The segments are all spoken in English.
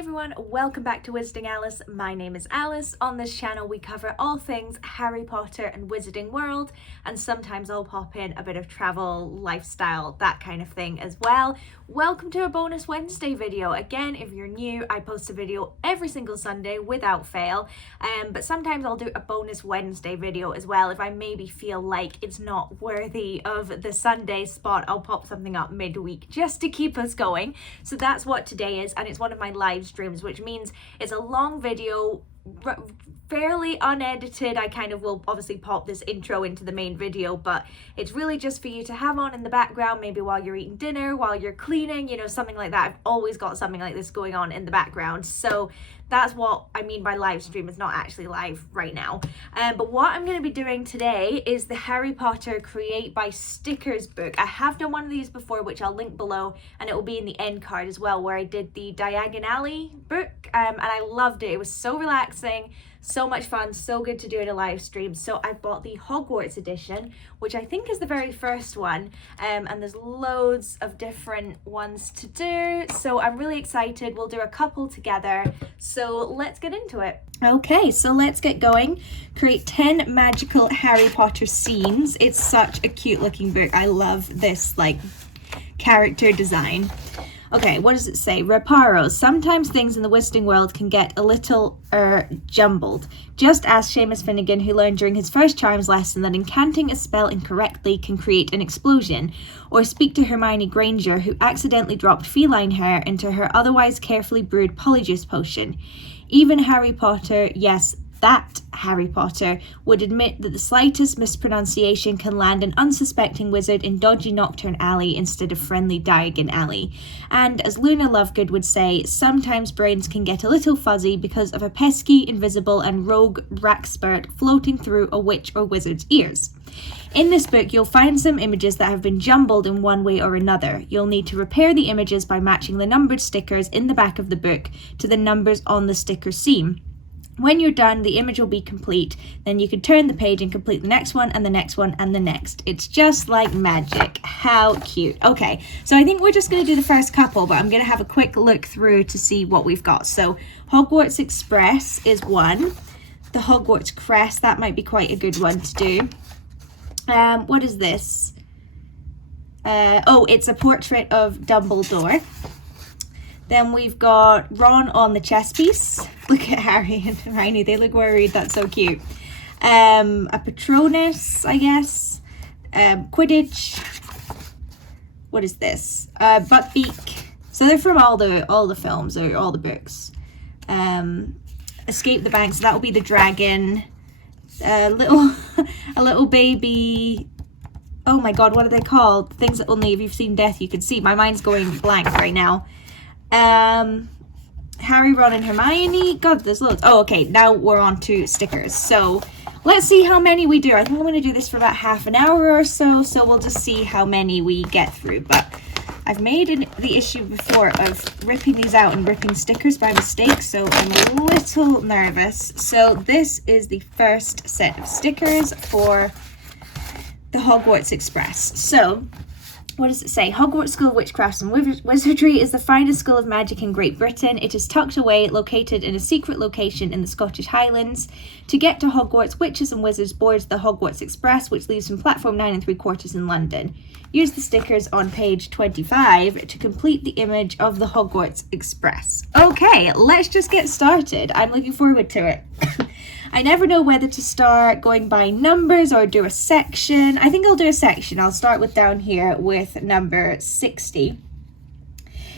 everyone, welcome back to Wizarding Alice. My name is Alice. On this channel we cover all things Harry Potter and Wizarding World, and sometimes I'll pop in a bit of travel, lifestyle, that kind of thing as well. Welcome to a bonus Wednesday video. Again, if you're new, I post a video every single Sunday without fail, but sometimes I'll do a bonus Wednesday video as well. If I maybe feel like it's not worthy of the Sunday spot, I'll pop something up midweek just to keep us going. So that's what today is, and it's one of my live streams, which means it's a long video, fairly unedited. I kind of will obviously pop this intro into the main video, but it's really just for you to have on in the background, maybe while you're eating dinner, while you're cleaning, you know, something like that. I've always got something like this going on in the background, so that's what I mean by live stream. It's not actually live right now. But what I'm going to be doing today is the Harry Potter Create by Stickers book. I have done one of these before, which I'll link below, and it will be in the end card as well, where I did the WizardingAlice book, and I loved it. It was so relaxing, so much fun, so good to do in a live stream. So I bought the Hogwarts edition, which I think is the very first one, and there's loads of different ones to do, so I'm really excited. We'll do a couple together, so let's get into it. Okay, so let's get going. Create 10 magical Harry Potter scenes. It's such a cute looking book. I love this like character design. Okay, what does it say? Reparo. Sometimes things in the Wizarding world can get a little jumbled. Just ask Seamus Finnegan, who learned during his first charms lesson that incanting a spell incorrectly can create an explosion. Or speak to Hermione Granger, who accidentally dropped feline hair into her otherwise carefully brewed polyjuice potion. Even Harry Potter, yes, that Harry Potter, would admit that the slightest mispronunciation can land an unsuspecting wizard in dodgy Nocturne Alley instead of friendly Diagon Alley. And as Luna Lovegood would say, sometimes brains can get a little fuzzy because of a pesky, invisible and rogue Rackspurt floating through a witch or wizard's ears. In this book, you'll find some images that have been jumbled in one way or another. You'll need to repair the images by matching the numbered stickers in the back of the book to the numbers on the sticker seam. When you're done, the image will be complete. Then you can turn the page and complete the next one and the next one and the next. It's just like magic. How cute. Okay, so I think we're just going to do the first couple, but I'm going to have a quick look through to see what we've got. So Hogwarts Express is one. The Hogwarts Crest, that might be quite a good one to do. What is this? Oh, it's a portrait of Dumbledore. Then we've got Ron on the chess piece. Look at Harry and Hermione, they look worried. That's so cute. A Patronus, I guess. Quidditch. What is this? Buckbeak. So they're from all the films or all the books. Escape the Bank, so that will be the dragon. A little baby. Oh my god, what are they called? Things that only if you've seen Death you can see. My mind's going blank right now. Harry, Ron and Hermione. God, there's loads. Oh, okay, now we're on to stickers. So let's see how many we do. I think I'm going to do this for about half an hour or so, so we'll just see how many we get through. But I've made the issue before of ripping these out and ripping stickers by mistake, so I'm a little nervous. So this is the first set of stickers for the Hogwarts Express. So what does it say? Hogwarts School of Witchcraft and Wizardry is the finest school of magic in Great Britain. It is tucked away, located in a secret location in the Scottish Highlands. To get to Hogwarts, witches and wizards board the Hogwarts Express, which leaves from platform 9 3/4 in London. Use the stickers on page 25 to complete the image of the Hogwarts Express. Okay, let's just get started. I'm looking forward to it. I never know whether to start going by numbers or do a section. I think I'll do a section. I'll start with down here with number 60.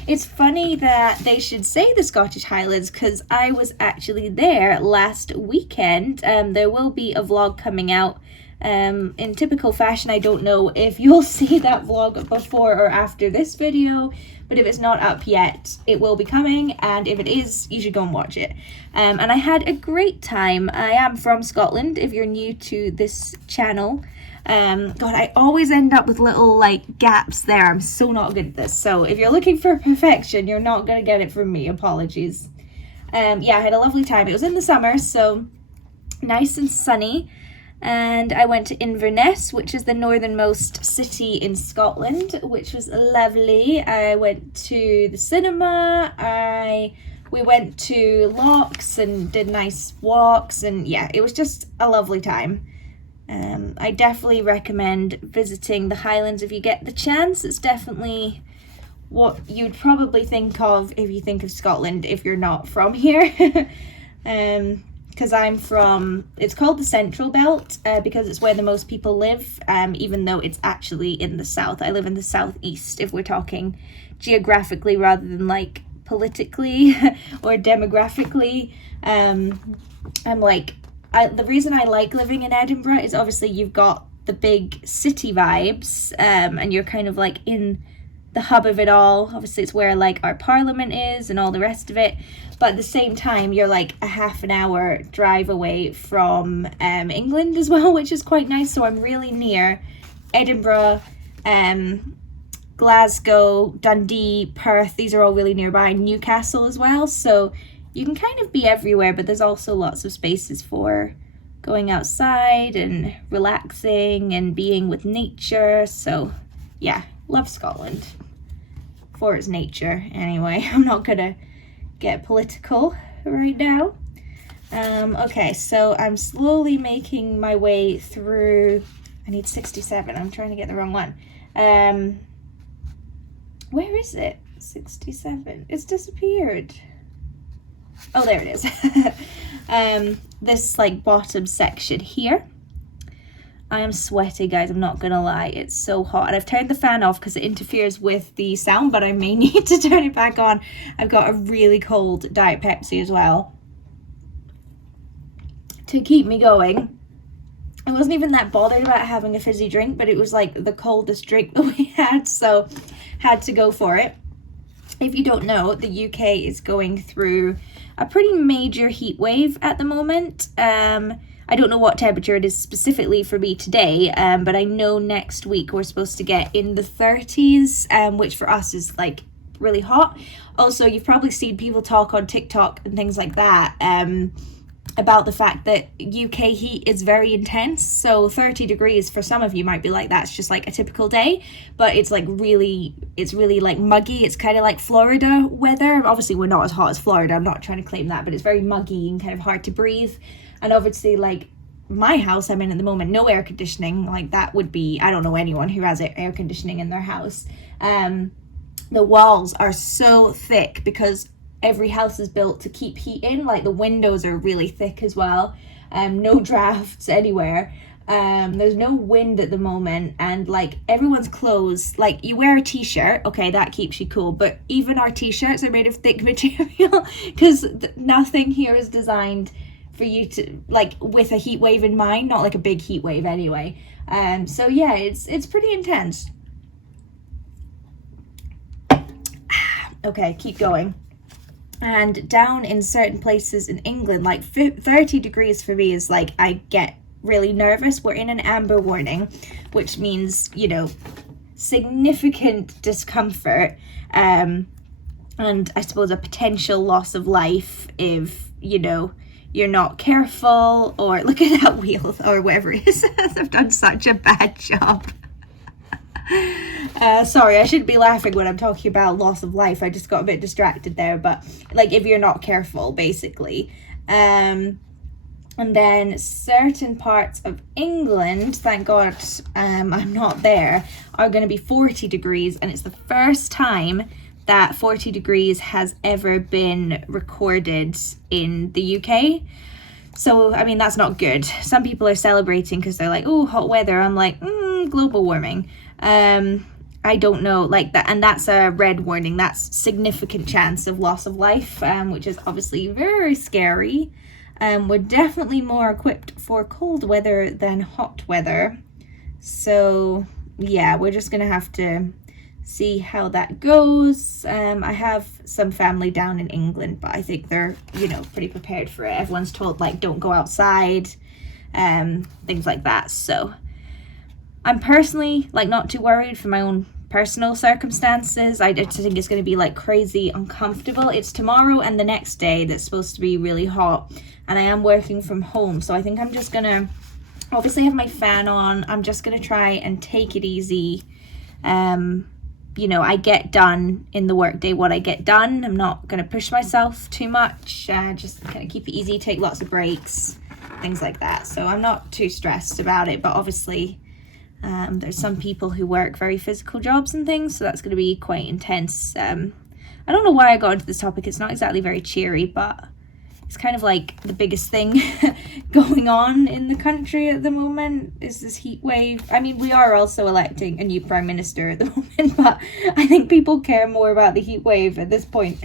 It's funny that they should say the Scottish Highlands because I was actually there last weekend. There will be a vlog coming out in typical fashion. I don't know if you'll see that vlog before or after this video, but if it's not up yet, it will be coming, and if it is, you should go and watch it. And I had a great time. I am from Scotland, if you're new to this channel. God, I always end up with little like gaps there. I'm so not good at this. So if you're looking for perfection, you're not gonna get it from me. Apologies. Yeah, I had a lovely time. It was in the summer, so nice and sunny. And I went to Inverness, which is the northernmost city in Scotland, which was lovely. I went to the cinema. I we went to lochs and did nice walks, and yeah, it was just a lovely time. I definitely recommend visiting the Highlands if you get the chance. It's definitely what you'd probably think of if you think of Scotland if you're not from here. Because I'm from, it's called the Central Belt because it's where the most people live, even though it's actually in the south. I live in the southeast if we're talking geographically rather than like politically or demographically. The reason I like living in Edinburgh is obviously you've got the big city vibes, and you're kind of like in the hub of it all. Obviously it's where like our parliament is and all the rest of it, but at the same time you're like a half an hour drive away from England as well, which is quite nice. So I'm really near Edinburgh, Glasgow, Dundee, Perth. These are all really nearby. Newcastle as well, so you can kind of be everywhere, but there's also lots of spaces for going outside and relaxing and being with nature. So yeah, love Scotland for its nature anyway. I'm not gonna get political right now. Okay, so I'm slowly making my way through. I need 67. I'm trying to get the wrong one. Where is it? 67. It's disappeared. Oh, there it is. This like bottom section here. I am sweaty, guys, I'm not gonna lie. It's so hot, and I've turned the fan off because it interferes with the sound, but I may need to turn it back on. I've got a really cold Diet Pepsi as well to keep me going. I wasn't even that bothered about having a fizzy drink, but it was like the coldest drink that we had, so had to go for it. If you don't know, the UK is going through a pretty major heat wave at the moment. I don't know what temperature it is specifically for me today, but I know next week we're supposed to get in the 30s, which for us is like really hot. Also, you've probably seen people talk on TikTok and things like that about the fact that UK heat is very intense. So 30 degrees for some of you might be like that's just like a typical day, but it's like really like muggy. It's kind of like Florida weather. Obviously we're not as hot as Florida, I'm not trying to claim that, but it's very muggy and kind of hard to breathe. And obviously like my house I'm in at the moment, no air conditioning. Like that would be, I don't know anyone who has air conditioning in their house. The walls are so thick because every house is built to keep heat in. Like the windows are really thick as well. No drafts anywhere. There's no wind at the moment, and like everyone's clothes, like you wear a t-shirt, okay, that keeps you cool, but even our t-shirts are made of thick material because nothing here is designed for you to like with a heat wave in mind, not like a big heat wave anyway. So yeah, it's pretty intense. Okay, keep going. And down in certain places in England, like 30 degrees for me is like, I get really nervous. We're in an amber warning, which means, you know, significant discomfort, and I suppose a potential loss of life if, you know, you're not careful, or look at that wheel or whatever it is. I've done such a bad job. Sorry, I shouldn't be laughing when I'm talking about loss of life. I just got a bit distracted there, but like if you're not careful, basically. And then certain parts of England, thank God I'm not there, are going to be 40 degrees, and it's the first time that 40 degrees has ever been recorded in the UK. So, I mean, that's not good. Some people are celebrating because they're like, oh, hot weather. I'm like, global warming. I don't know, like that, and that's a red warning. That's significant chance of loss of life, which is obviously very scary. We're definitely more equipped for cold weather than hot weather. So yeah, we're just gonna have to see how that goes. I have some family down in England, but I think they're, you know, pretty prepared for it. Everyone's told like don't go outside, things like that. So I'm personally like not too worried for my own personal circumstances. I just think it's going to be like crazy uncomfortable. It's tomorrow and the next day that's supposed to be really hot, and I am working from home, so I think I'm just gonna obviously have my fan on. I'm just gonna try and take it easy, you know, I get done in the workday what I get done. I'm not going to push myself too much, just kind of keep it easy, take lots of breaks, things like that. So I'm not too stressed about it, but obviously there's some people who work very physical jobs and things, so that's going to be quite intense. I don't know why I got into this topic. It's not exactly very cheery, but it's kind of like the biggest thing going on in the country at the moment is this heat wave. I mean, we are also electing a new prime minister at the moment, but I think people care more about the heat wave at this point.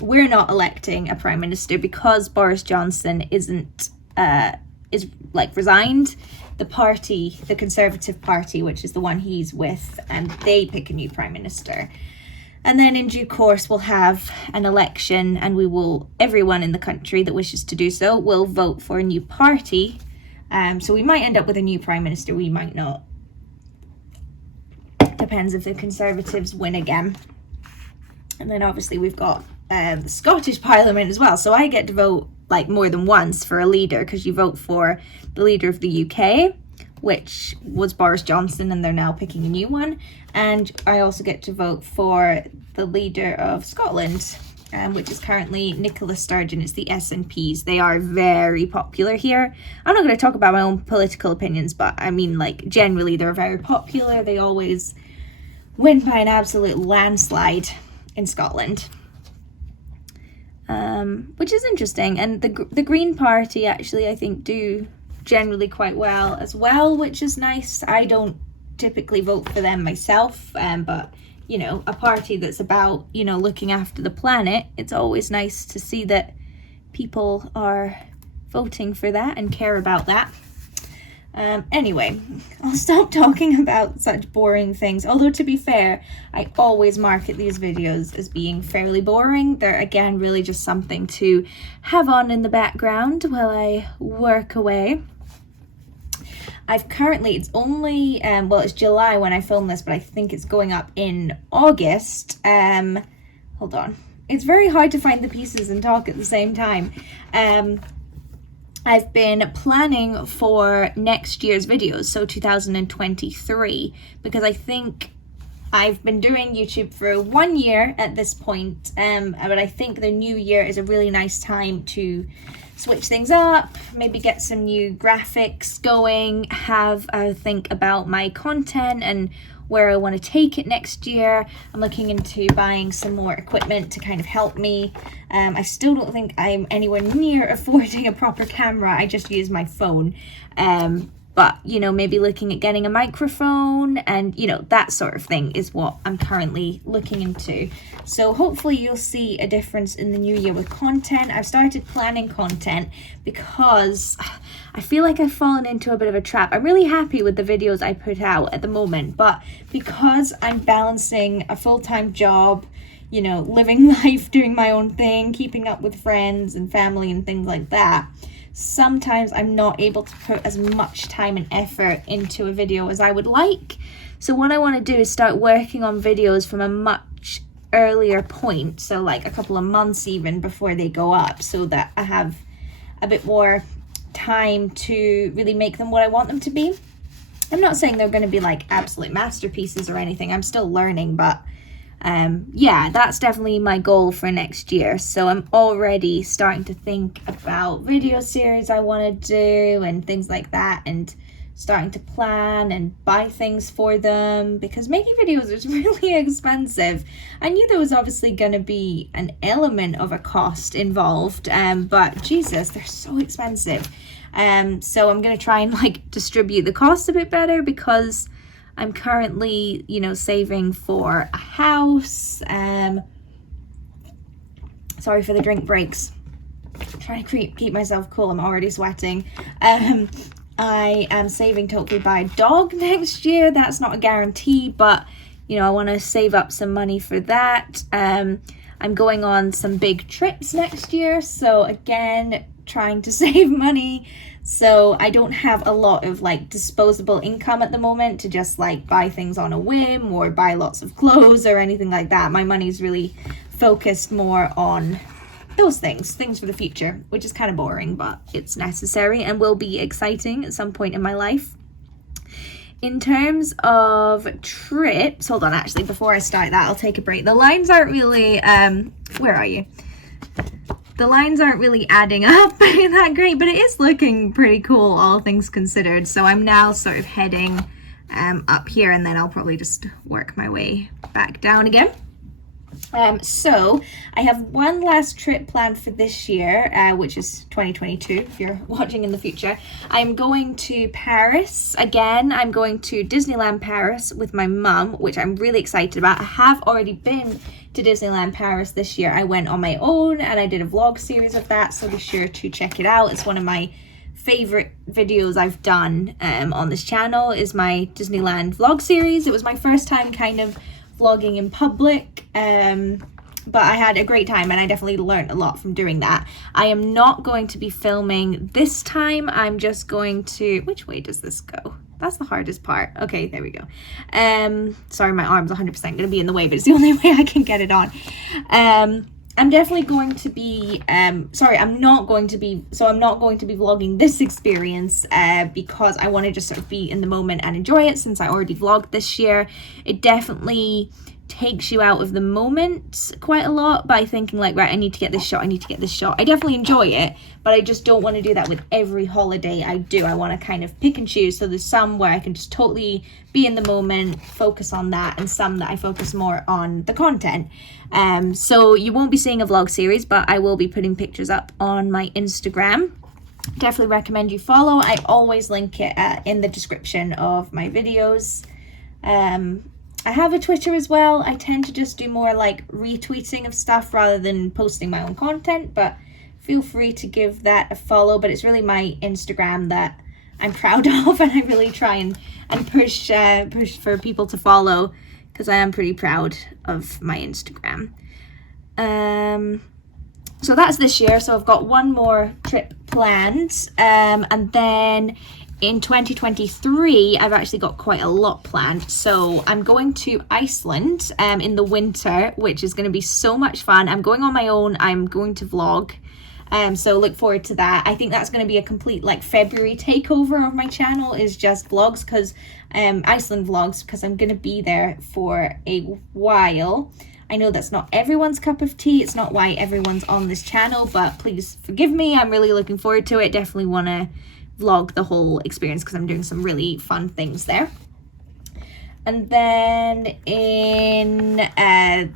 We're not electing a prime minister because Boris Johnson is resigned. The party, the Conservative Party, which is the one he's with, and they pick a new prime minister. And then in due course, we'll have an election, and everyone in the country that wishes to do so will vote for a new party. So we might end up with a new prime minister, we might not. Depends if the Conservatives win again. And then obviously we've got the Scottish Parliament as well. So I get to vote like more than once for a leader, because you vote for the leader of the UK, which was Boris Johnson, and they're now picking a new one. And I also get to vote for the leader of Scotland, which is currently Nicola Sturgeon. It's the SNPs. They are very popular here. I'm not going to talk about my own political opinions, but I mean, like, generally they're very popular. They always win by an absolute landslide in Scotland, which is interesting. And the Green Party actually, I think, do generally quite well as well, which is nice. I don't typically vote for them myself, but you know, a party that's about, you know, looking after the planet, it's always nice to see that people are voting for that and care about that. Anyway, I'll stop talking about such boring things, although to be fair, I always market these videos as being fairly boring. They're, again, really just something to have on in the background while I work away. It's only, it's July when I film this, but I think it's going up in August. Hold on. It's very hard to find the pieces and talk at the same time. I've been planning for next year's videos, so 2023, because I think I've been doing YouTube for 1 year at this point, but I think the new year is a really nice time to switch things up, maybe get some new graphics going, have a think about my content and where I want to take it next year. I'm looking into buying some more equipment to kind of help me. I still don't think I'm anywhere near affording a proper camera. I just use my phone. But, you know, maybe looking at getting a microphone and, you know, that sort of thing is what I'm currently looking into. So hopefully you'll see a difference in the new year with content. I've started planning content because I feel like I've fallen into a bit of a trap. I'm really happy with the videos I put out at the moment, but because I'm balancing a full-time job, you know, living life, doing my own thing, keeping up with friends and family and things like that, sometimes I'm not able to put as much time and effort into a video as I would like. So what I want to do is start working on videos from a much earlier point, so like a couple of months even before they go up, so that I have a bit more time to really make them what I want them to be. I'm not saying they're going to be like absolute masterpieces or anything. I'm still learning, but yeah, that's definitely my goal for next year. So I'm already starting to think about video series I want to do and things like that, and starting to plan and buy things for them, because making videos is really expensive. I knew there was obviously going to be an element of a cost involved, but Jesus, they're so expensive. So I'm going to try and like distribute the cost a bit better, because I'm currently, you know, saving for a house. Sorry for the drink breaks. I'm trying to keep myself cool. I'm already sweating. I am saving to hopefully buy a dog next year. That's not a guarantee, but, you know, I want to save up some money for that. I'm going on some big trips next year. So again, trying to save money. So I don't have a lot of like disposable income at the moment to just like buy things on a whim or buy lots of clothes or anything like that. My money's really focused more on those things for the future, which is kind of boring, but it's necessary and will be exciting at some point in my life. In terms of trips, hold on, actually, before I start that, I'll take a break. The lines aren't really, where are you? The lines aren't really adding up that great, but it is looking pretty cool, all things considered. So I'm now sort of heading up here, and then I'll probably just work my way back down again. So I have one last trip planned for this year, which is 2022 if you're watching in the future. I'm going to Paris again. I'm going to Disneyland Paris with my mum, which I'm really excited about. I have already been to Disneyland Paris this year. I went on my own and I did a vlog series of that, so be sure to check it out. It's one of my favorite videos I've done on this channel, is my Disneyland vlog series. It was my first time kind of vlogging in public, but I had a great time and I definitely learned a lot from doing that. I am not going to be filming this time. I'm just going to, which way does this go? That's the hardest part. Okay, there we go. Sorry, my arm's 100% going to be in the way, but it's the only way I can get it on. I'm definitely going to be, I'm not going to be vlogging this experience because I want to just sort of be in the moment and enjoy it, since I already vlogged this year. It definitely takes you out of the moment quite a lot by thinking like, right, I need to get this shot, I need to get this shot. I definitely enjoy it, but I just don't want to do that with every holiday I do. I want to kind of pick and choose. So there's some where I can just totally be in the moment, focus on that, and some that I focus more on the content. So you won't be seeing a vlog series, but I will be putting pictures up on my Instagram. Definitely recommend you follow. I always link it in the description of my videos. I have a Twitter as well. I tend to just do more like retweeting of stuff rather than posting my own content, but feel free to give that a follow. But it's really my Instagram that I'm proud of, and I really try and push for people to follow, because I am pretty proud of my Instagram. So that's this year. So I've got one more trip planned, and then in 2023 I've actually got quite a lot planned. So I'm going to Iceland in the winter, which is going to be so much fun. I'm going on my own. I'm going to vlog, so look forward to that. I think that's going to be a complete like February takeover of my channel, is just vlogs, because Iceland vlogs, because I'm going to be there for a while. I know that's not everyone's cup of tea. It's not why everyone's on this channel, but please forgive me. I'm really looking forward to it. Definitely want to vlog the whole experience because I'm doing some really fun things there. And then in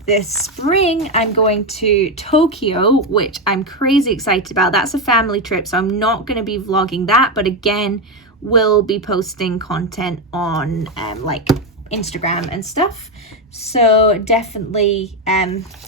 this spring, I'm going to Tokyo, which I'm crazy excited about. That's a family trip, so I'm not going to be vlogging that, but again, will be posting content on like Instagram and stuff. So definitely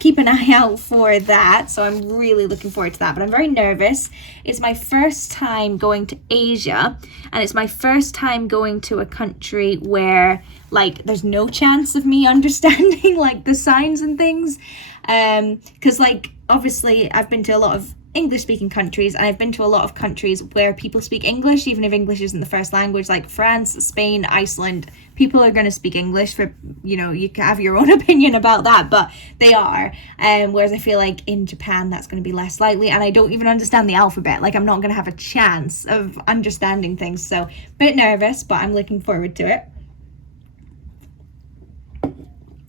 keep an eye out for that. So I'm really looking forward to that, but I'm very nervous. It's my first time going to Asia, and it's my first time going to a country where like there's no chance of me understanding like the signs and things, because like obviously I've been to a lot of English speaking countries, and I've been to a lot of countries where people speak English, even if English isn't the first language, like France, Spain, Iceland. People are going to speak English, for, you know, you can have your own opinion about that, but they are. Whereas I feel like in Japan, that's going to be less likely, and I don't even understand the alphabet. Like I'm not going to have a chance of understanding things. So a bit nervous, but I'm looking forward to it.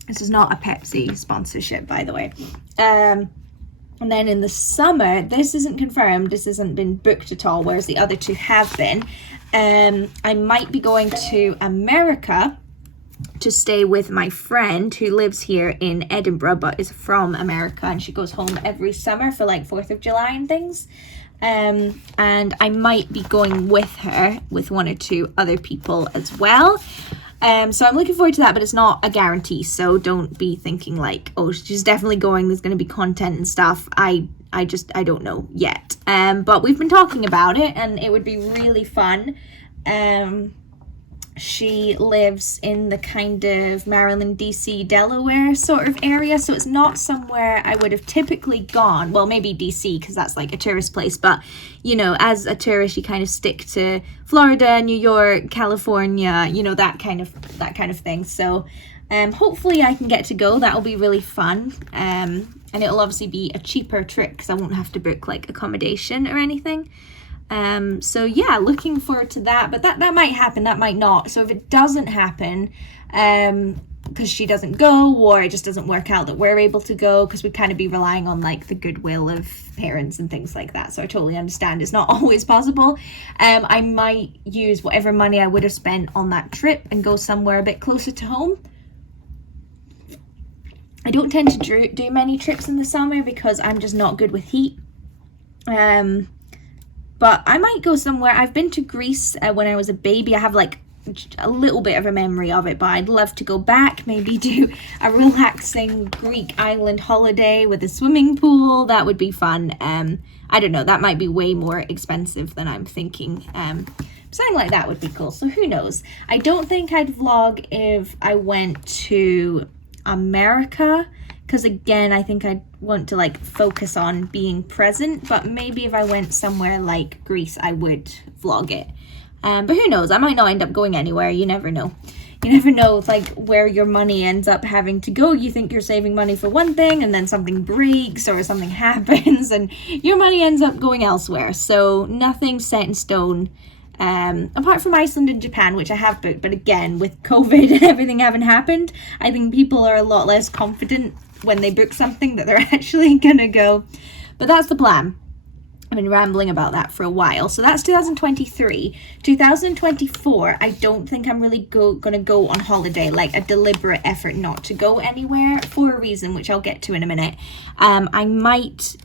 This is not a Pepsi sponsorship, by the way. And then in the summer, this isn't confirmed, this hasn't been booked at all, whereas the other two have been. I might be going to America to stay with my friend who lives here in Edinburgh but is from America, and she goes home every summer for like 4th of July and things. And I might be going with her, with one or two other people as well. So I'm looking forward to that, but it's not a guarantee, so don't be thinking like, oh, she's definitely going, there's going to be content and stuff. I don't know yet. But we've been talking about it, and it would be really fun. She lives in the kind of Maryland, DC, Delaware sort of area, so it's not somewhere I would have typically gone. Well, maybe DC, because that's like a tourist place, but you know, as a tourist, you kind of stick to Florida, New York, California, you know, that kind of thing. So hopefully I can get to go. That'll be really fun, and it'll obviously be a cheaper trip because I won't have to book like accommodation or anything. So yeah, looking forward to that, but that might happen, that might not. So if it doesn't happen, because she doesn't go, or it just doesn't work out that we're able to go, because we'd kind of be relying on like the goodwill of parents and things like that. So I totally understand it's not always possible. I might use whatever money I would have spent on that trip and go somewhere a bit closer to home. I don't tend to do many trips in the summer because I'm just not good with heat. But I might go somewhere. I've been to Greece when I was a baby. I have like a little bit of a memory of it, but I'd love to go back, maybe do a relaxing Greek island holiday with a swimming pool. That would be fun. I don't know, that might be way more expensive than I'm thinking. Something like that would be cool. So who knows? I don't think I'd vlog if I went to America, because again, I think I'd want to like focus on being present, but maybe if I went somewhere like Greece, I would vlog it. But who knows? I might not end up going anywhere. You never know. You never know, like, where your money ends up having to go. You think you're saving money for one thing, and then something breaks or something happens, and your money ends up going elsewhere. So nothing's set in stone. Apart from Iceland and Japan, which I have booked, but again, with COVID and everything having happened, I think people are a lot less confident when they book something that they're actually gonna go. But that's the plan. I've been rambling about that for a while. So that's 2023. 2024, I don't think I'm really gonna go on holiday, like a deliberate effort not to go anywhere, for a reason which I'll get to in a minute. I might,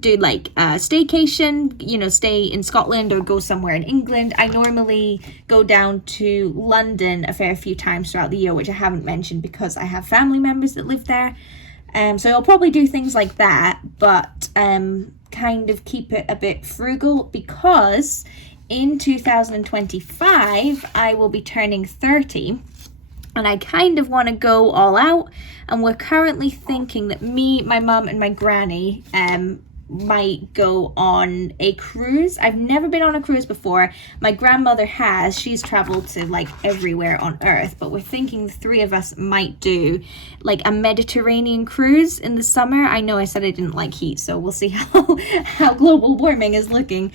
do like a staycation, stay in Scotland or go somewhere in England. I normally go down to London a fair few times throughout the year, which I haven't mentioned because I have family members that live there. So I'll probably do things like that, but kind of keep it a bit frugal, because in 2025 I will be turning 30, and I kind of want to go all out, and we're currently thinking that me, my mum and my granny might go on a cruise. I've never been on a cruise before. My grandmother has. She's traveled to like everywhere on earth, but we're thinking the three of us might do like a Mediterranean cruise in the summer. I know I said I didn't like heat, so we'll see how global warming is looking,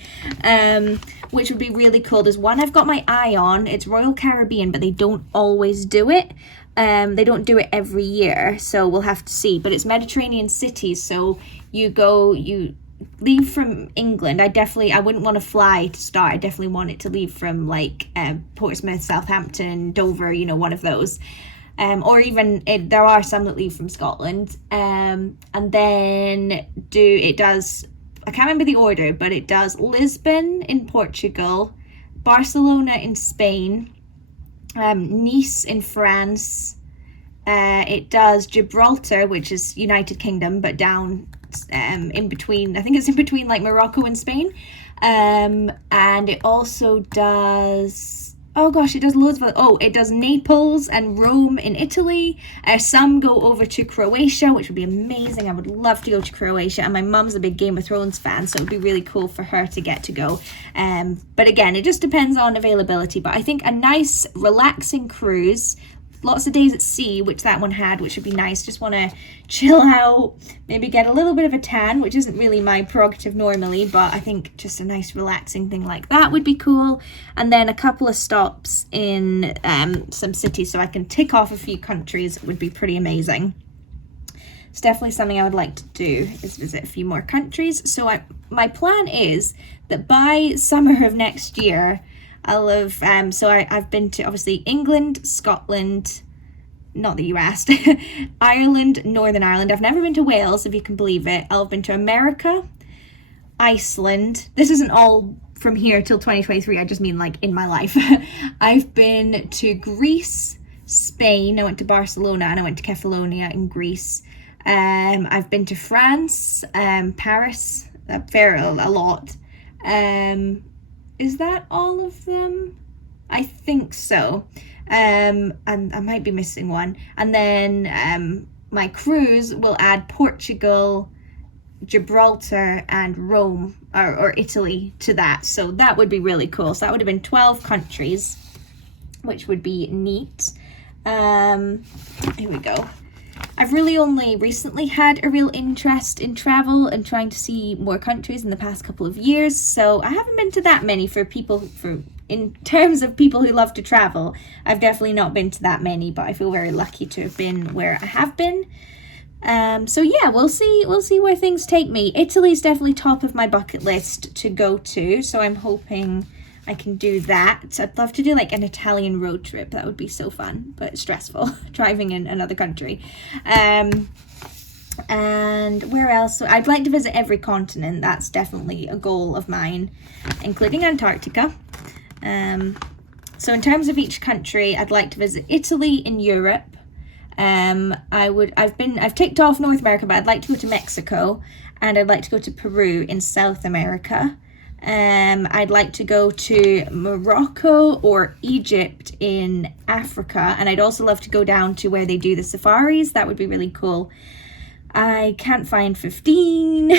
which would be really cool. There's one I've got my eye on. It's Royal Caribbean, but they don't always do it. They don't do it every year, so we'll have to see. But it's Mediterranean cities, so you leave from England. I wouldn't want to fly to start. I definitely want it to leave from like Portsmouth, Southampton, Dover, one of those. Or even, there are some that leave from Scotland. And then it does, I can't remember the order, but it does Lisbon in Portugal, Barcelona in Spain, Nice in France. It does Gibraltar, which is United Kingdom, but down in between, I think it's in between like Morocco and Spain. And it also does, it does loads of, it does Naples and Rome in Italy. Some go over to Croatia, which would be amazing. I would love to go to Croatia, and my mum's a big Game of Thrones fan, so it would be really cool for her to get to go. But again, it just depends on availability. But I think a nice relaxing cruise, lots of days at sea, which that one had, which would be nice. Just want to chill out, maybe get a little bit of a tan, which isn't really my prerogative normally, but I think just a nice relaxing thing like that would be cool. And then a couple of stops in some cities, so I can tick off a few countries, would be pretty amazing. It's definitely something I would like to do, is visit a few more countries. So my plan is that by summer of next year, I'll have, I've been to obviously England, Scotland, not that you asked, Ireland, Northern Ireland. I've never been to Wales, if you can believe it. I've been to America, Iceland. This isn't all from here till 2023. I just mean like in my life. I've been to Greece, Spain. I went to Barcelona, and I went to Kefalonia in Greece. I've been to France, Paris, a lot. Is that all of them? I think so. And I might be missing one. And then my cruise will add Portugal, Gibraltar, and Rome or Italy to that. So that would be really cool. So that would have been 12 countries, which would be neat. Here we go. I've really only recently had a real interest in travel and trying to see more countries in the past couple of years. So I haven't been to that many in terms of people who love to travel. I've definitely not been to that many, but I feel very lucky to have been where I have been. So yeah, we'll see where things take me. Italy's definitely top of my bucket list to go to, so I'm hoping I can do that. I'd love to do like an Italian road trip. That would be so fun, but stressful driving in another country. And where else? So I'd like to visit every continent. That's definitely a goal of mine, including Antarctica. So in terms of each country, I'd like to visit Italy in Europe. I've ticked off North America, but I'd like to go to Mexico, and I'd like to go to Peru in South America. I'd like to go to Morocco or Egypt in Africa, and I'd also love to go down to where they do the safaris. That would be really cool. I can't find 15.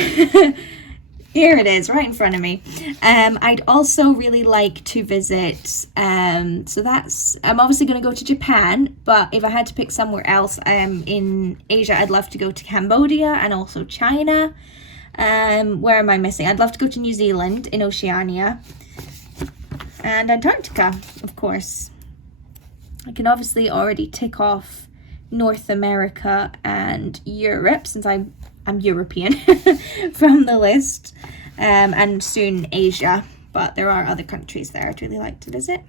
Here it is, right in front of me. I'd also really like to visit, I'm obviously going to go to Japan, but if I had to pick somewhere else in Asia, I'd love to go to Cambodia and also China. Where am I missing? I'd love to go to New Zealand in Oceania and Antarctica, of course. I can obviously already tick off North America and Europe, since I'm European from the list, and soon Asia, but there are other countries there I'd really like to visit.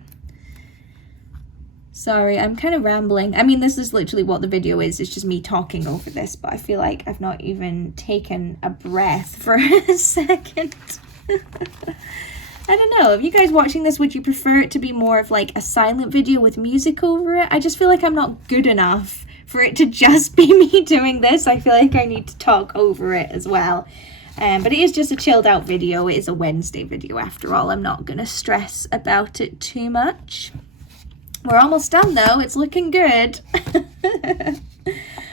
Sorry, I'm kind of rambling. I mean, this is literally what the video is. It's just me talking over this, but I feel like I've not even taken a breath for a second. I don't know, if you guys watching this, would you prefer it to be more of like a silent video with music over it? I just feel like I'm not good enough for it to just be me doing this. I feel like I need to talk over it as well. But it is just a chilled out video. It is a Wednesday video after all. I'm not going to stress about it too much. We're almost done though. It's looking good.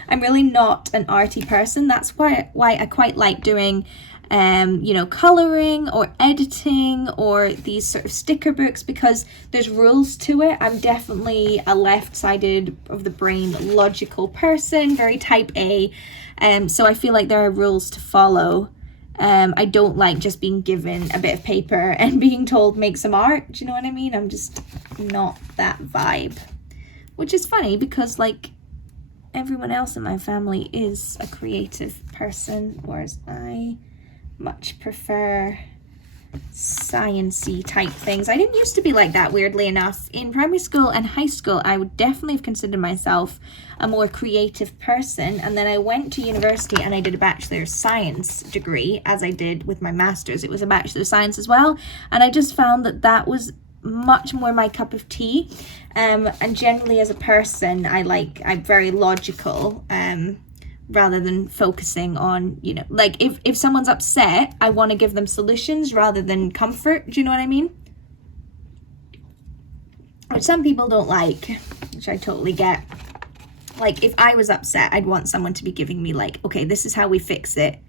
I'm really not an arty person. That's why I quite like doing coloring or editing or these sort of sticker books, because there's rules to it. I'm definitely a left-sided of the brain logical person, very type A, so I feel like there are rules to follow. I don't like just being given a bit of paper and being told make some art. Do you know what I mean? I'm just not that vibe, which is funny because like everyone else in my family is a creative person, whereas I much prefer sciencey type things. I didn't used to be like that, weirdly enough. In primary school and high school, I would definitely have considered myself a more creative person, and then I went to university and I did a Bachelor of Science degree, as I did with my master's. It was a Bachelor of Science as well, and I just found that was much more my cup of tea. And generally as a person, I'm very logical, rather than focusing on, like if someone's upset, I want to give them solutions rather than comfort. Do you know what I mean? Which some people don't like, which I totally get. Like if I was upset, I'd want someone to be giving me like, okay, this is how we fix it,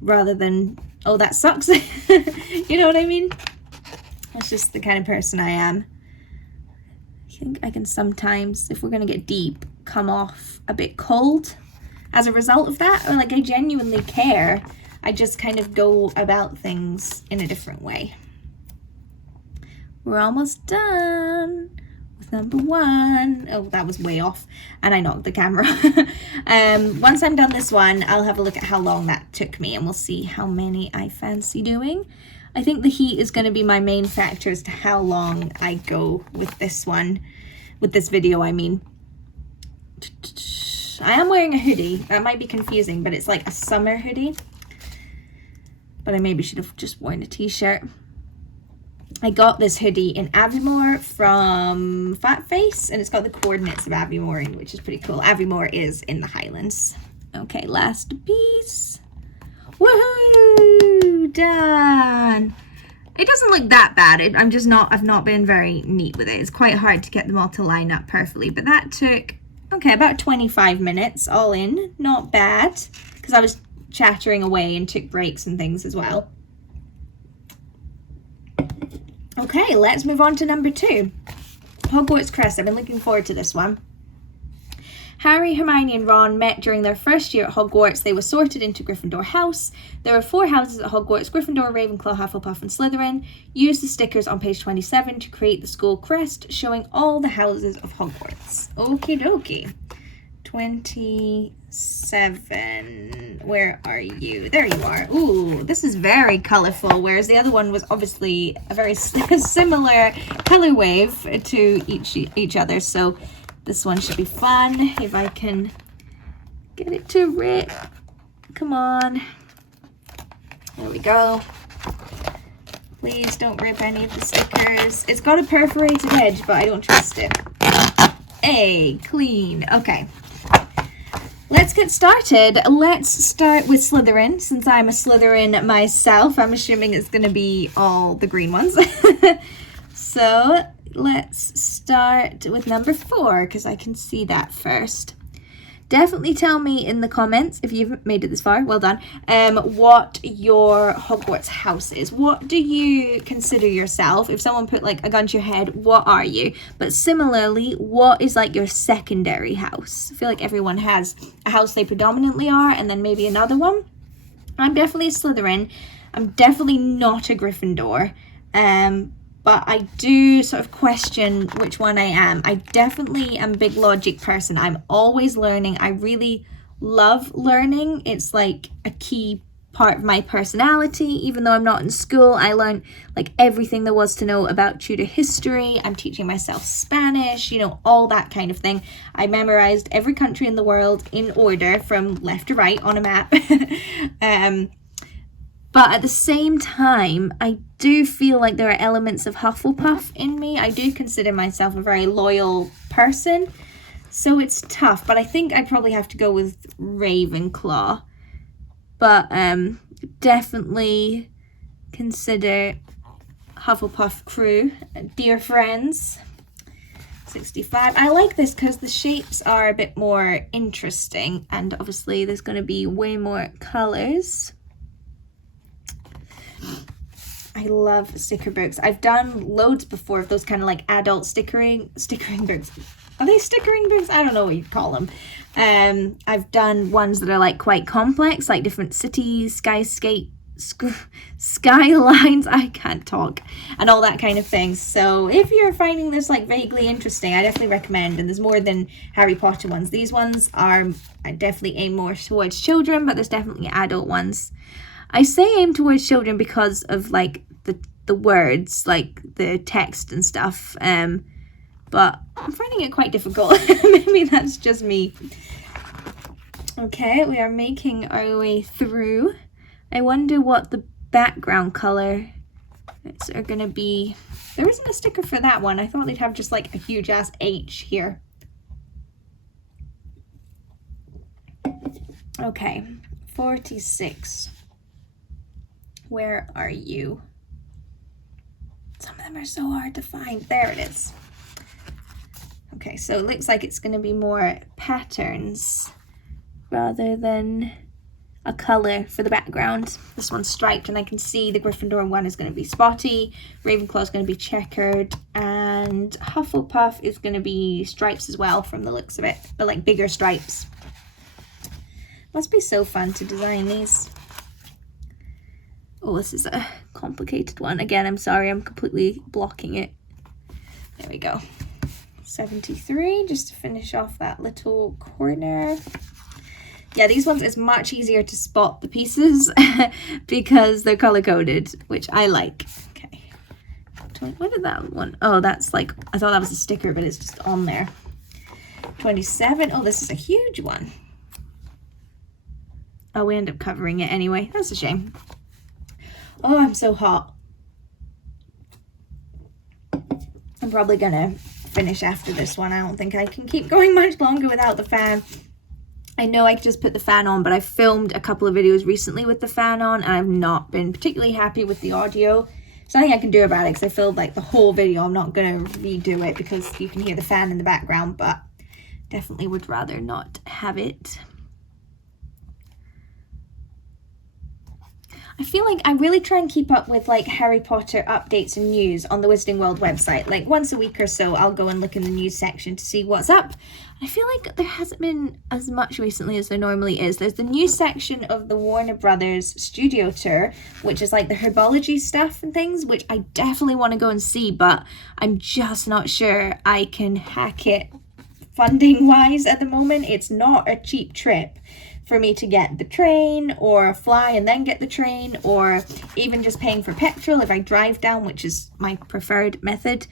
rather than, oh, that sucks. You know what I mean? That's just the kind of person I am. I think I can sometimes, if we're going to get deep, come off a bit cold as a result of that. Or like I genuinely care. I just kind of go about things in a different way. We're almost done with number 1. Oh, that was way off. And I knocked the camera. Once I'm done this one, I'll have a look at how long that took me and we'll see how many I fancy doing. I think the heat is going to be my main factor as to how long I go with this one. With this video, I mean. I am wearing a hoodie. That might be confusing, but it's like a summer hoodie. But I maybe should have just worn a t-shirt. I got this hoodie in Aviemore from Fat Face, and it's got the coordinates of Aviemore in, which is pretty cool. Aviemore is in the Highlands. Okay, last piece. Woohoo! Done! It doesn't look that bad. I've not been very neat with it. It's quite hard to get them all to line up perfectly, but that took, okay, about 25 minutes all in. Not bad, because I was chattering away and took breaks and things as well. Okay, let's move on to number 2. Hogwarts Crest. I've been looking forward to this one. Harry, Hermione and Ron met during their first year at Hogwarts. They were sorted into Gryffindor House. There are 4 houses at Hogwarts: Gryffindor, Ravenclaw, Hufflepuff and Slytherin. Use the stickers on page 27 to create the school crest showing all the houses of Hogwarts. Okie dokie. 27. Where are you? There you are. Ooh, this is very colorful, whereas the other one was obviously a very similar color wave to each other. So this one should be fun if I can get it to rip. Come on. There we go. Please don't rip any of the stickers. It's got a perforated edge, but I don't trust it. Hey, clean. Okay. Let's get started. Let's start with Slytherin. Since I'm a Slytherin myself, I'm assuming it's going to be all the green ones. So let's start with number 4, because I can see that first. Definitely tell me in the comments, if you've made it this far, well done, what your Hogwarts house is. What do you consider yourself? If someone put like a gun to your head, what are you? But similarly, what is like your secondary house? I feel like everyone has a house they predominantly are, and then maybe another one. I'm definitely a Slytherin. I'm definitely not a Gryffindor. But I do sort of question which one I am. I definitely am a big logic person. I'm always learning. I really love learning. It's like a key part of my personality. Even though I'm not in school, I learned like everything there was to know about Tudor history. I'm teaching myself Spanish, you know, all that kind of thing. I memorized every country in the world in order from left to right on a map. But at the same time, I do feel like there are elements of Hufflepuff in me. I do consider myself a very loyal person. So it's tough. But I think I'd probably have to go with Ravenclaw. But definitely consider Hufflepuff crew. Dear friends. 65. I like this because the shapes are a bit more interesting. And obviously there's going to be way more colours. I love sticker books. I've done loads before of those kind of like adult stickering books. Are they stickering books? I don't know what you'd call them. I've done ones that are like quite complex, like different cities, skylines, I can't talk, and all that kind of thing. So if you're finding this like vaguely interesting, I definitely recommend. And there's more than Harry Potter ones. These ones are, I definitely aim more towards children, but there's definitely adult ones. I say aim towards children because of like the words, like the text and stuff, but I'm finding it quite difficult. Maybe that's just me. Okay, we are making our way through. I wonder what the background color are going to be. There isn't a sticker for that one. I thought they'd have just like a huge ass H here. Okay, 46. Where are you? Some of them are so hard to find. There it is. Okay, so it looks like it's going to be more patterns rather than a color for the background. This one's striped, and I can see the Gryffindor one is going to be spotty. Ravenclaw is going to be checkered, and Hufflepuff is going to be stripes as well from the looks of it, but like bigger stripes. Must be so fun to design these. Oh, this is a complicated one. Again, I'm sorry, I'm completely blocking it. There we go. 73, just to finish off that little corner. Yeah, these ones, it's much easier to spot the pieces because they're color-coded, which I like. Okay. What did that one? Oh, that's like, I thought that was a sticker, but it's just on there. 27. Oh, this is a huge one. Oh, we end up covering it anyway. That's a shame. Oh, I'm so hot. I'm probably gonna finish after this one. I don't think I can keep going much longer without the fan. I know I could just put the fan on, but I filmed a couple of videos recently with the fan on, and I've not been particularly happy with the audio. There's nothing I can do about it because I filmed like the whole video. I'm not gonna redo it because you can hear the fan in the background, but definitely would rather not have it. I feel like I really try and keep up with like Harry Potter updates and news on the Wizarding World website. Like once a week or so, I'll go and look in the news section to see what's up. I feel like there hasn't been as much recently as there normally is. There's the new section of the Warner Brothers studio tour, which is like the herbology stuff and things, which I definitely want to go and see, but I'm just not sure I can hack it funding wise at the moment. It's not a cheap trip for me to get the train or fly and then get the train, or even just paying for petrol if I drive down, which is my preferred method.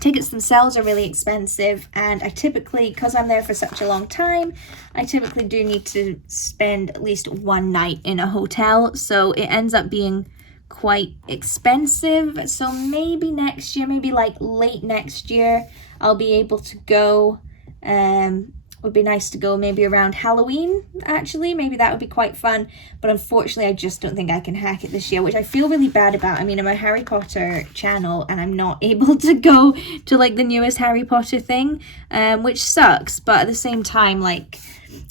Tickets themselves are really expensive, and I typically, because I'm there for such a long time, I typically do need to spend at least one night in a hotel, so it ends up being quite expensive. So maybe next year, maybe like late next year, I'll be able to go. Would be nice to go maybe around Halloween, actually. Maybe that would be quite fun, but unfortunately I just don't think I can hack it this year, which I feel really bad about. I mean, I'm a Harry Potter channel and I'm not able to go to like the newest Harry Potter thing, which sucks, but at the same time, like,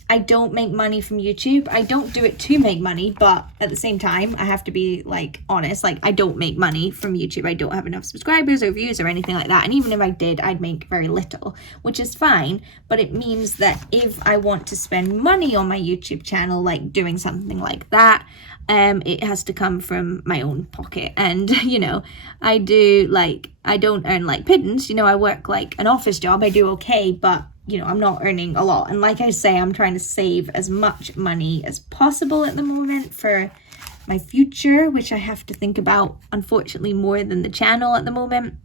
I don't make money from YouTube. I don't do it to make money, but at the same time, I have to be like honest. Like, I don't make money from YouTube. I don't have enough subscribers or views or anything like that. And even if I did, I'd make very little, which is fine. But it means that if I want to spend money on my YouTube channel, like doing something like that, it has to come from my own pocket. And, you know, I don't earn like pittance. You know, I work like an office job. I do okay, but you know, I'm not earning a lot. And like I say, I'm trying to save as much money as possible at the moment for my future, which I have to think about, unfortunately, more than the channel at the moment.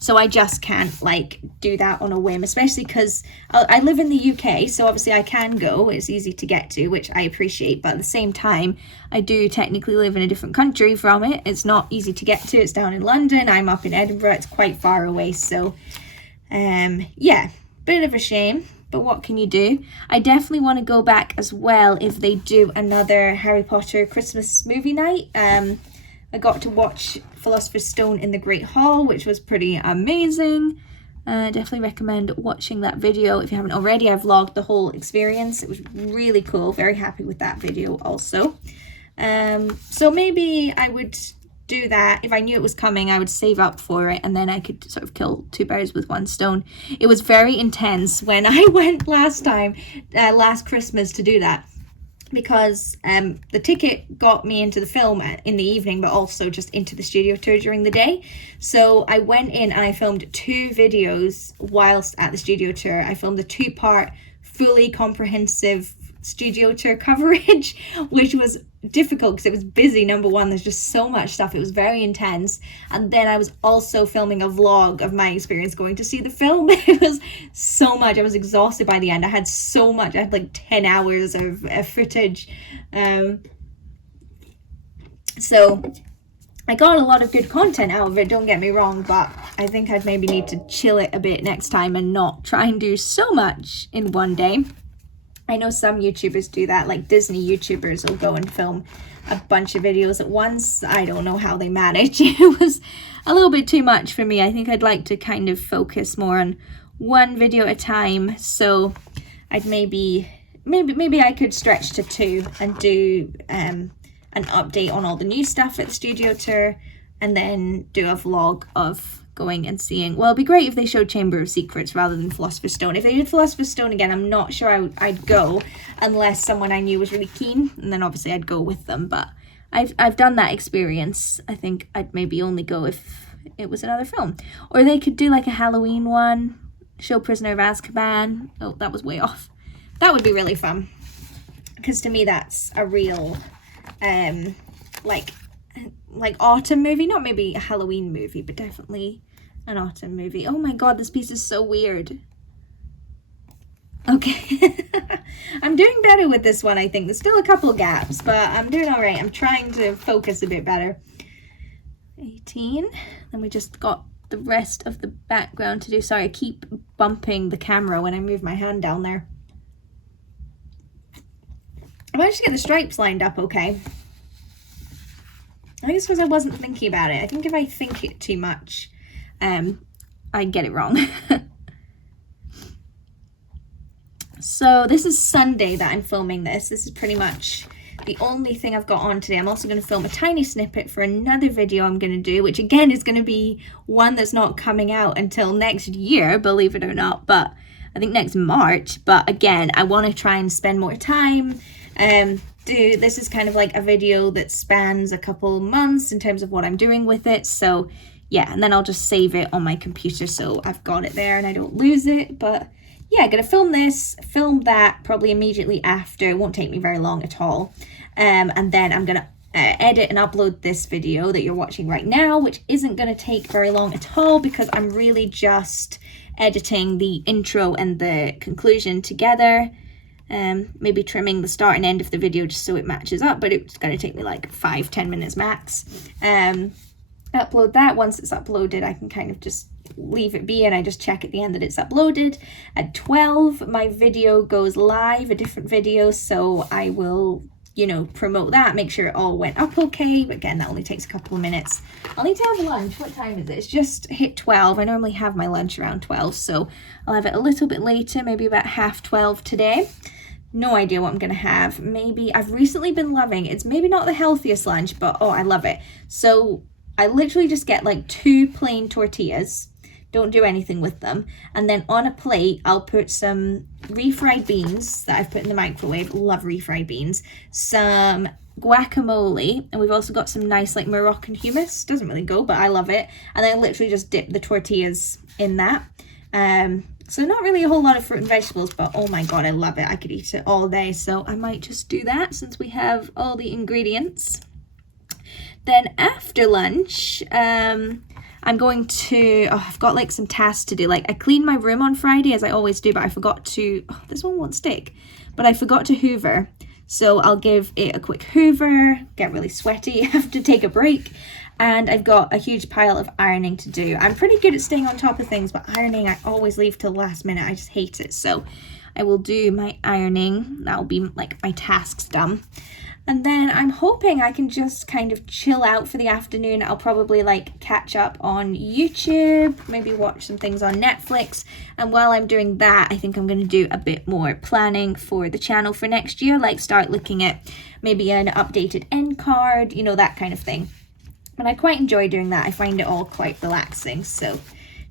So I just can't like do that on a whim, especially because I live in the UK, so obviously I can go. It's easy to get to, which I appreciate, but at the same time, I do technically live in a different country from it. It's not easy to get to. It's down in London. I'm up in Edinburgh. It's quite far away, so yeah, bit of a shame, but what can you do? I definitely want to go back as well if they do another Harry Potter Christmas movie night. I got to watch Philosopher's Stone in the Great Hall, which was pretty amazing. Definitely recommend watching that video if you haven't already. I vlogged the whole experience. It was really cool. Very happy with that video also. So maybe I would do that. If I knew it was coming, I would save up for it, and then I could sort of kill two birds with one stone. It was very intense when I went last Christmas to do that, because the ticket got me into the film in the evening, but also just into the studio tour during the day. So I went in and I filmed 2 videos whilst at the studio tour. I filmed a 2-part fully comprehensive studio tour coverage, which was difficult because it was busy. Number one, there's just so much stuff. It was very intense. And then I was also filming a vlog of my experience going to see the film. It was so much. I was exhausted by the end. I had so much. I had like 10 hours of footage. So I got a lot of good content out of it, don't get me wrong, but I think I'd maybe need to chill it a bit next time and not try and do so much in one day. I know some YouTubers do that, like Disney YouTubers will go and film a bunch of videos at once. I don't know how they manage. It was a little bit too much for me. I think I'd like to kind of focus more on one video at a time. So I'd maybe I could stretch to 2 and do an update on all the new stuff at the studio tour, and then do a vlog of going and seeing. Well, it'd be great if they showed Chamber of Secrets rather than Philosopher's Stone. If they did Philosopher's Stone again, I'm not sure I'd go unless someone I knew was really keen, and then obviously I'd go with them. But I've done that experience. I think I'd maybe only go if it was another film. Or they could do like a Halloween one, show Prisoner of Azkaban. Oh, that was way off. That would be really fun, because to me that's a real like autumn movie. Not maybe a Halloween movie, but definitely an autumn movie. Oh my god, this piece is so weird. Okay. I'm doing better with this one, I think. There's still a couple gaps, but I'm doing all right. I'm trying to focus a bit better. 18. Then we just got the rest of the background to do. Sorry, I keep bumping the camera when I move my hand down there. I managed to get the stripes lined up okay. I think it's because I wasn't thinking about it. I think if I think it too much, I get it wrong. So this is Sunday that I'm filming this. This is pretty much the only thing I've got on today. I'm also going to film a tiny snippet for another video I'm going to do, which again is going to be one that's not coming out until next year, believe it or not, but I think next March. But again, I want to try and spend more time. This is kind of like a video that spans a couple months in terms of what I'm doing with it. So yeah, and then I'll just save it on my computer so I've got it there and I don't lose it. But yeah, I'm gonna film this, film that probably immediately after. It won't take me very long at all. And then I'm gonna edit and upload this video that you're watching right now, which isn't gonna take very long at all because I'm really just editing the intro and the conclusion together. Maybe trimming the start and end of the video just so it matches up, but it's gonna take me like 5-10 minutes max. Upload that. Once it's uploaded, I can kind of just leave it be and I just check at the end that it's uploaded. At 12 my video goes live, a different video, so I will, you know, promote that, make sure it all went up okay. But again, that only takes a couple of minutes. I'll need to have lunch. What time is it? It's just hit 12. I normally have my lunch around 12, so I'll have it a little bit later, maybe about 12:30 today. No idea what I'm gonna have. Maybe, I've recently been loving, it's maybe not the healthiest lunch, but oh, I love it. So I literally just get like 2 plain tortillas, don't do anything with them, and then on a plate I'll put some refried beans that I've put in the microwave, love refried beans, some guacamole, and we've also got some nice like Moroccan hummus, doesn't really go but I love it, and then I literally just dip the tortillas in that. So not really a whole lot of fruit and vegetables, but oh my god, I love it. I could eat it all day, so I might just do that since we have all the ingredients. Then after lunch, I'm going to, I've got like some tasks to do. Like I cleaned my room on Friday as I always do, but I forgot to, this one won't stick, but I forgot to hoover. So I'll give it a quick hoover, get really sweaty, have to take a break. And I've got a huge pile of ironing to do. I'm pretty good at staying on top of things, but ironing I always leave till the last minute. I just hate it. So I will do my ironing. That'll be like my tasks done. And then I'm hoping I can just kind of chill out for the afternoon. I'll probably like catch up on YouTube, maybe watch some things on Netflix. And while I'm doing that, I think I'm going to do a bit more planning for the channel for next year, like start looking at maybe an updated end card, you know, that kind of thing. And I quite enjoy doing that. I find it all quite relaxing. So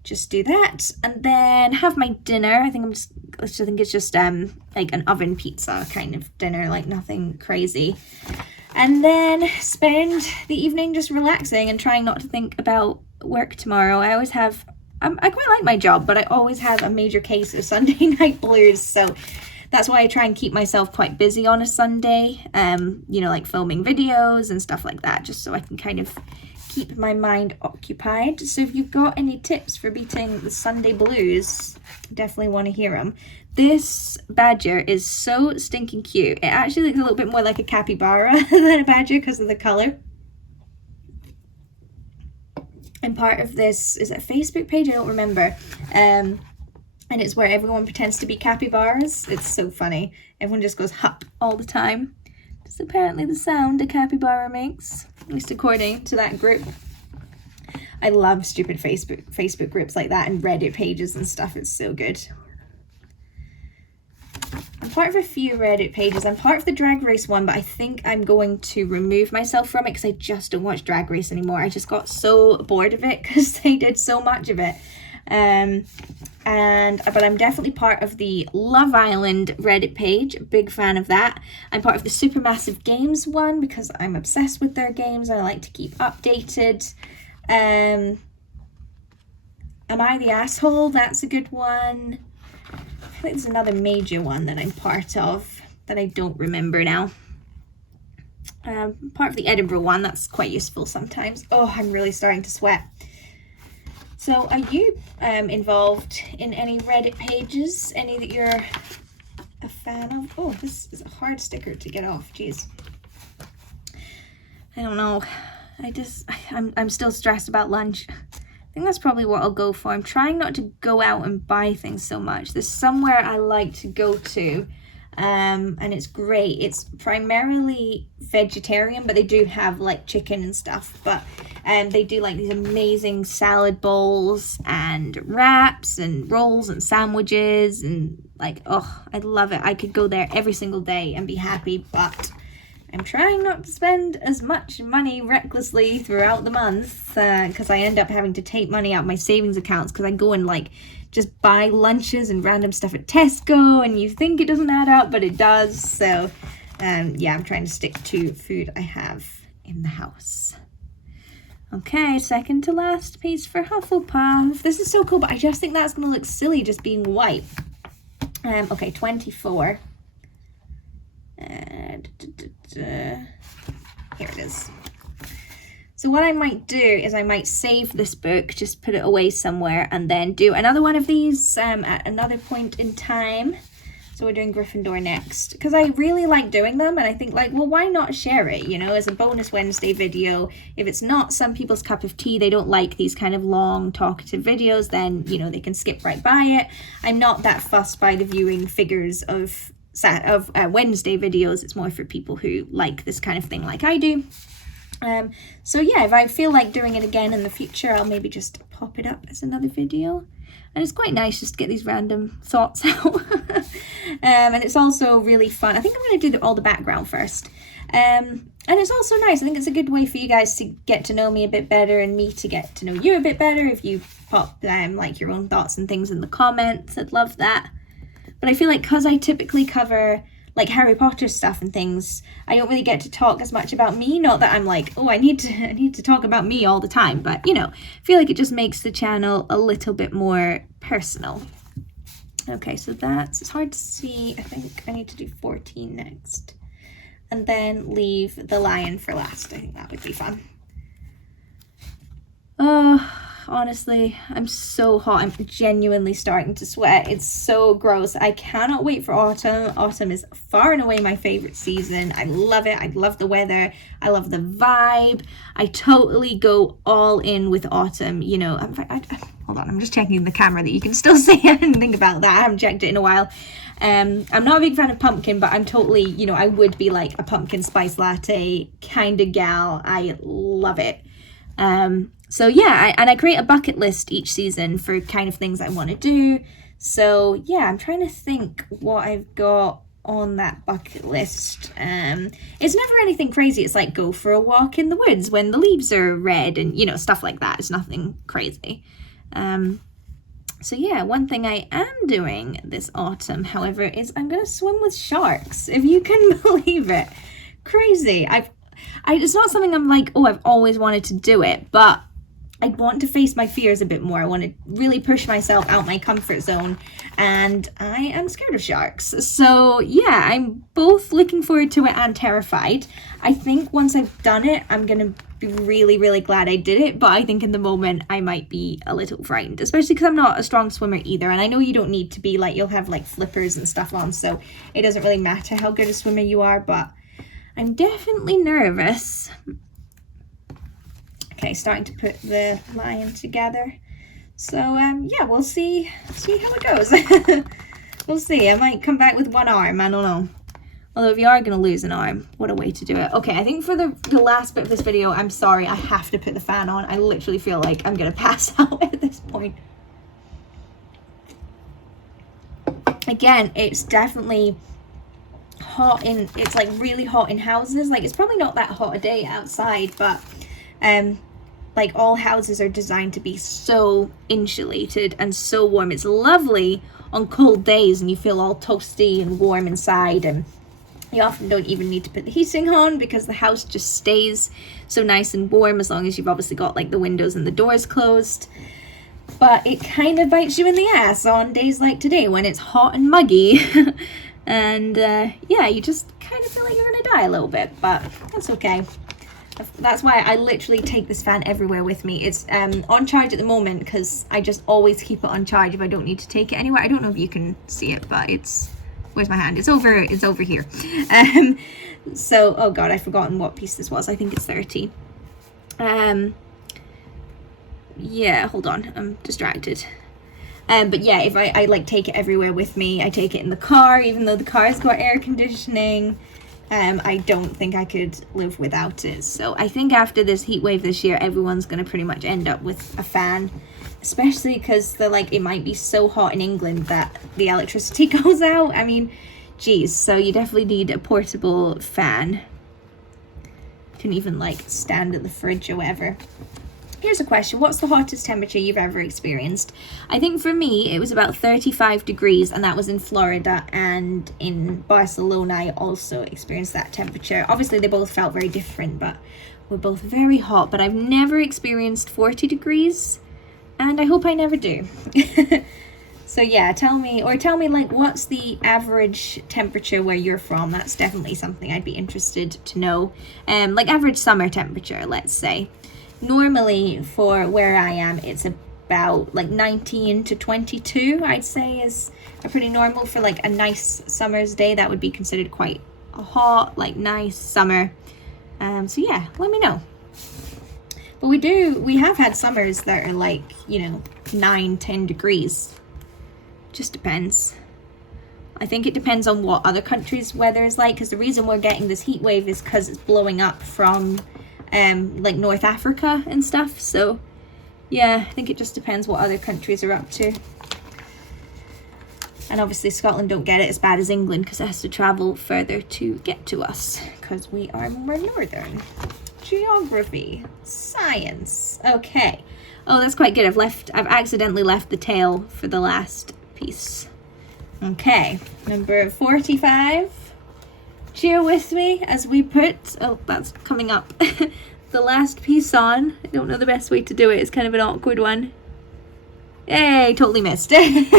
just do that and then have my dinner. I think it's just like an oven pizza kind of dinner, like nothing crazy. And then spend the evening just relaxing and trying not to think about work tomorrow. I always have, I quite like my job, but I always have a major case of Sunday night blues. So that's why I try and keep myself quite busy on a Sunday, you know, like filming videos and stuff like that, just so I can kind of keep my mind occupied. So if you've got any tips for beating the Sunday blues, definitely want to hear them. This badger is so stinking cute. It actually looks a little bit more like a capybara than a badger because of the color. And part of this, is it a Facebook page? I don't remember. And it's where everyone pretends to be capybaras. It's so funny. Everyone just goes hup all the time. It's apparently the sound a capybara makes, at least according to that group. I love stupid Facebook groups like that and Reddit pages and stuff. It's so good. I'm part of a few Reddit pages. I'm part of the Drag Race one, but I think I'm going to remove myself from it because I just don't watch Drag Race anymore. I just got so bored of it because they did so much of it. But I'm definitely part of the Love Island Reddit page, big fan of that. I'm part of the Supermassive Games one because I'm obsessed with their games and I like to keep updated. Am I the Asshole? That's a good one. I think there's another major one that I'm part of that I don't remember now. Part of the Edinburgh one, that's quite useful sometimes. Oh, I'm really starting to sweat. So are you involved in any Reddit pages? Any that you're a fan of? Oh, this is a hard sticker to get off. Jeez. I don't know. I'm still stressed about lunch. I think that's probably what I'll go for. I'm trying not to go out and buy things so much. There's somewhere I like to go to. And it's great. It's primarily vegetarian, but they do have like chicken and stuff. But they do like these amazing salad bowls and wraps and rolls and sandwiches and like, oh, I love it. I could go there every single day and be happy, but I'm trying not to spend as much money recklessly throughout the month, because I end up having to take money out of my savings accounts because I go and like just buy lunches and random stuff at Tesco, and you think it doesn't add up, but it does. So yeah, I'm trying to stick to food I have in the house. Okay, second to last piece for Hufflepuff. This is so cool, but I just think that's going to look silly just being white. Okay, 24. Here it is. So what I might do is I might save this book, just put it away somewhere, and then do another one of these at another point in time. So we're doing Gryffindor next, because I really like doing them, and I think like, well, why not share it, you know, as a bonus Wednesday video. If it's not some people's cup of tea, they don't like these kind of long talkative videos, then, you know, they can skip right by it. I'm not that fussed by the viewing figures of Wednesday videos. It's more for people who like this kind of thing like I do. So yeah, if I feel like doing it again in the future, I'll maybe just pop it up as another video. And it's quite nice just to get these random thoughts out. And it's also really fun. I think I'm going to do all the background first. And it's also nice. I think it's a good way for you guys to get to know me a bit better, and me to get to know you a bit better. If you pop like your own thoughts and things in the comments, I'd love that. But I feel like because I typically cover like Harry Potter stuff and things, I don't really get to talk as much about me. Not that I'm like, oh, I need to talk about me all the time, but you know, I feel like it just makes the channel a little bit more personal. Okay, so it's hard to see. I think I need to do 14 next, and then leave the lion for last. I think that would be fun. Honestly, I'm so hot. I'm genuinely starting to sweat. It's so gross. I cannot wait for autumn. Autumn is far and away my favorite season. I love it. I love the weather. I love the vibe. I totally go all in with autumn. You know, hold on. I'm just checking the camera that you can still see. I didn't think about that. I haven't checked it in a while. I'm not a big fan of pumpkin, but I'm totally, you know, I would be like a pumpkin spice latte kind of gal. I love it. So yeah, I create a bucket list each season for kind of things I want to do. So yeah, I'm trying to think what I've got on that bucket list. It's never anything crazy. It's like go for a walk in the woods when the leaves are red, and you know, stuff like that. It's nothing crazy. So yeah, one thing I am doing this autumn, however, is I'm gonna swim with sharks, if you can believe it. Crazy. It's not something I'm like, oh, I've always wanted to do it, but I want to face my fears a bit more. I want to really push myself out my comfort zone, and I am scared of sharks. So yeah, I'm both looking forward to it and terrified. I think once I've done it, I'm going to be really, really glad I did it, but I think in the moment I might be a little frightened, especially because I'm not a strong swimmer either, and I know you don't need to be, like, you'll have like flippers and stuff on, so it doesn't really matter how good a swimmer you are, but I'm definitely nervous. Okay, starting to put the lion together. So yeah, we'll see how it goes. We'll see. I might come back with one arm, I don't know. Although if you are gonna lose an arm, what a way to do it. Okay, I think for the last bit of this video, I'm sorry, I have to put the fan on. I literally feel like I'm gonna pass out at this point. Again, it's definitely hot it's like really hot in houses. Like, it's probably not that hot a day outside, but like all houses are designed to be so insulated and so warm. It's lovely on cold days and you feel all toasty and warm inside, and you often don't even need to put the heating on because the house just stays so nice and warm, as long as you've obviously got like the windows and the doors closed. But it kind of bites you in the ass on days like today when it's hot and muggy. And yeah, you just kind of feel like you're gonna die a little bit, but that's okay. That's why I literally take this fan everywhere with me. It's on charge at the moment because I just always keep it on charge if I don't need to take it anywhere. I don't know if you can see it, but it's, where's my hand? It's over here. So, oh god, I've forgotten what piece this was. I think it's 30. Yeah, hold on, I'm distracted. But yeah, if I like take it everywhere with me. I take it in the car, even though the car's got air conditioning. I don't think I could live without it. So I think after this heat wave this year, everyone's going to pretty much end up with a fan, especially because they're like, it might be so hot in England that the electricity goes out. I mean, geez, so you definitely need a portable fan. Can even like stand at the fridge or whatever. Here's a question. What's the hottest temperature you've ever experienced? I think for me, it was about 35 degrees, and that was in Florida, and in Barcelona, I also experienced that temperature. Obviously, they both felt very different, but we're both very hot, but I've never experienced 40 degrees, and I hope I never do. So yeah, tell me like what's the average temperature where you're from. That's definitely something I'd be interested to know. Like average summer temperature, let's say. Normally for where I am, it's about like 19 to 22, I'd say is a pretty normal for like a nice summer's day. That would be considered quite hot, like nice summer. So yeah, let me know. But we have had summers that are like, you know, 9-10 degrees. Just depends. I think it depends on what other countries' weather is like, because the reason we're getting this heat wave is because it's blowing up from like North Africa and stuff. So yeah, I think it just depends what other countries are up to. And obviously Scotland don't get it as bad as England because it has to travel further to get to us because we are more northern. Geography, science. Okay. Oh, that's quite good. I've accidentally left the tail for the last piece. Okay, number 45. Cheer with me as we put, oh, that's coming up, the last piece on. I don't know the best way to do it. It's kind of an awkward one. Yay, totally missed. Yay,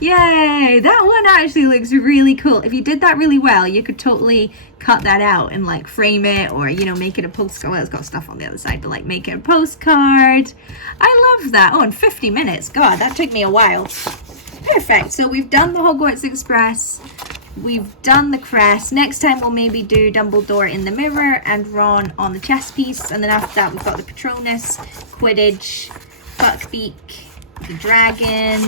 that one actually looks really cool. If you did that really well, you could totally cut that out and like frame it, or, you know, make it a postcard. Well, it's got stuff on the other side, but like make it a postcard. I love that. Oh, in 50 minutes. God, that took me a while. Perfect. So we've done the Hogwarts Express. We've done the crest. Next time we'll maybe do Dumbledore in the mirror and Ron on the chess piece. And then after that we've got the Patronus, Quidditch, Buckbeak, the dragon,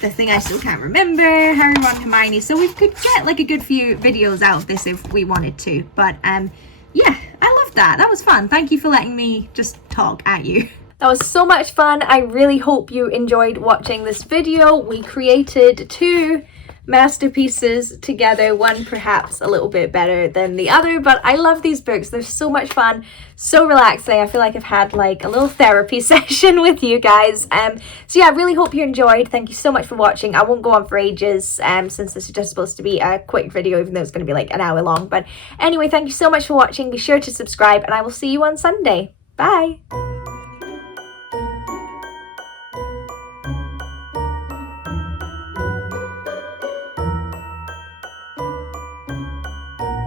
the thing I still can't remember, Harry, Ron, Hermione. So we could get like a good few videos out of this if we wanted to. But yeah, I love that. That was fun. Thank you for letting me just talk at you. That was so much fun. I really hope you enjoyed watching this video. We created 2 masterpieces together, one perhaps a little bit better than the other, but I love these books. They're so much fun, so relaxing. I feel like I've had like a little therapy session with you guys. So yeah, I really hope you enjoyed. Thank you so much for watching. I won't go on for ages since this is just supposed to be a quick video, even though it's going to be like an hour long. But anyway, thank you so much for watching. Be sure to subscribe and I will see you on Sunday. Bye.